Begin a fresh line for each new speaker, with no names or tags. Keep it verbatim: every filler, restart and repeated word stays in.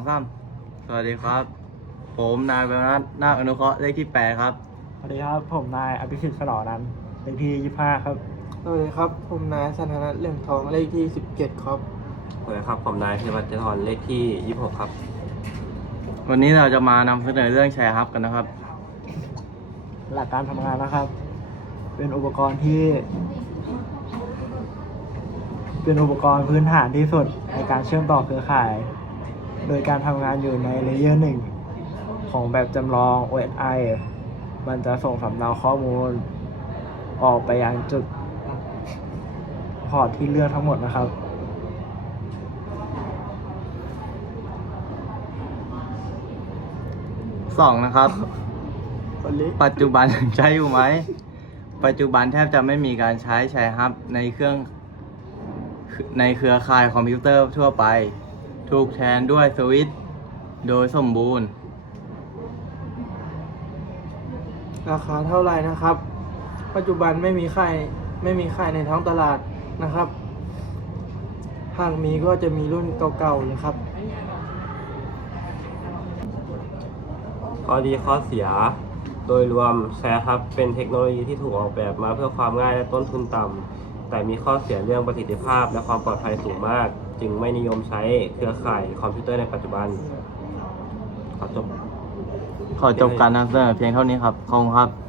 สามสวัสดีครับ ผมนายเบลนัทนาคอนุเคราะห์เลขที่แปดครับ
สวัสดีครับผมนายอภิสิทธิ์ฉลอนันท์เลขที่ยี่สิบห้าครับ
สวัสดีครับผมนายสันทนัทเหลี่ยมทองเลขที่สิบเจ็ดครับ
สวัสดีครับผมนายพิวัตรเจริญธรเลขที่ยี่สิบหกครับ
วันนี้เราจะมานำเสนอเรื่องแชร์ฮับกันนะครับ
หลักการทำงานนะครับ เป็นอุปกรณ์ที่ เป็นอุปกรณ์พื้นฐานที่สุดในการเชื่อมต่อเครือข่าย โดยการทำงานอยู่ในเลเยอร์หนึ่งของแบบจำลอง โอ เอส ไอ มันจะส่งสำเนาข้อมูล ออกไปยังจุดพอร์ตที่เลือกทั้งหมดนะครับ
สองนะครับ
คนเล็ก
ปัจจุบันยังใช้อยู่ไหม ปัจจุบันแทบจะไม่มีการใช้แชร์ฮับในเครื่องในเครือข่ายคอมพิวเตอร์ทั่วไป ถูกแทนด้วยสวิตช์โดยสมบูรณ์
ราคาเท่าไหร่นะครับ ปัจจุบันไม่มีขายไม่มีขายในท้องตลาดนะครับหากมีก็จะมีรุ่นเก่าๆนะครับ
ข้อดีข้อเสีย โดยรวมแชร์ฮับเป็นเทคโนโลยีที่ถูกออกแบบมาเพื่อความง่ายและต้นทุนต่ำแต่มีข้อเสียเรื่องประสิทธิภาพและความปลอดภัยสูงมาก จึงไม่นิยมใช้เครือข่ายคอมพิวเตอร์ในปัจจุบันขอจบ
ขอจบการนำเสนอเพียงเท่านี้ครับ ขอบคุณครับ